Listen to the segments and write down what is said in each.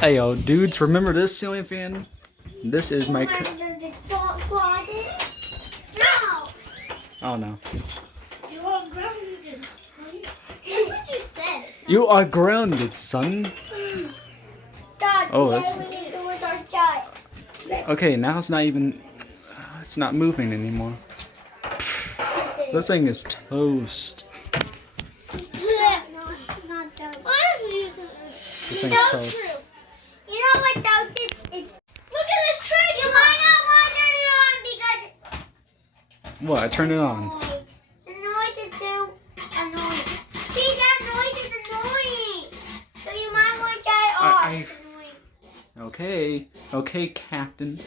Hey yo, dudes, remember this ceiling fan? This is my. Oh no. You are grounded, son. That's what you said. You are grounded, son. Dad, Oh, that's. we need to do with our child. Okay, now it's not even. It's not moving anymore. This thing is toast. Not done. This thing's toast. True. You know what though? Look at this tree. You might not want to turn it on because What? I turned it on. the noise is too annoying. See, that noise is annoying. So you might want to turn it off. It's annoying. Okay. Okay, Captain.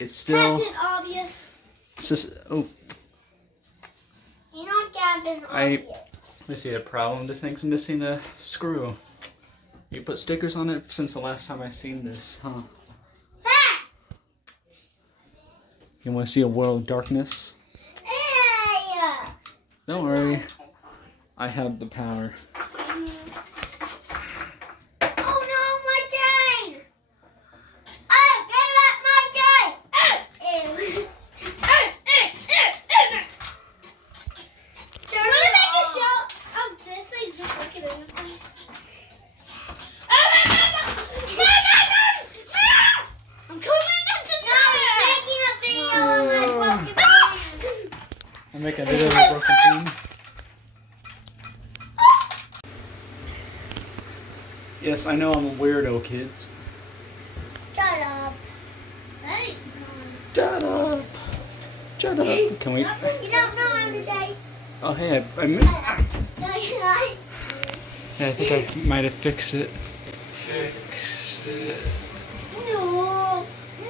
It's still. Captain Obvious. It's just. Oh. You're not Captain Obvious. I see a problem. This thing's missing a screw. You put stickers on it since the last time I seen this, huh? Ah! You want to see a world of darkness? Hey! Don't worry. I have the power. Oh no, my chain! Oh, give up my chain! Do you want to make a shot of this thing? Just look at it. I'm coming into no, I'm making a video of my broken thing. I'm making a video of a broken thing. Yes, I know I'm a weirdo, kids. Shut up. Hey. Shut up. Shut up. Can we? You don't know how to say. Oh, hey, I think I might have fixed it. Fixed it. No.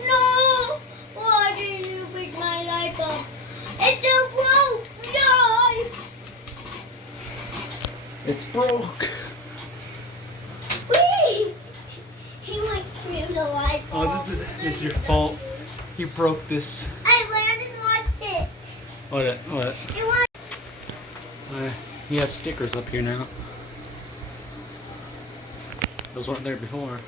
No. Why did you break my light bulb? It's a broke. No. It's broke. Whee! He went through the light bulb. Oh, this is your fault. You broke this. I landed like this. What? What? It was He has stickers up here now. Those weren't there before.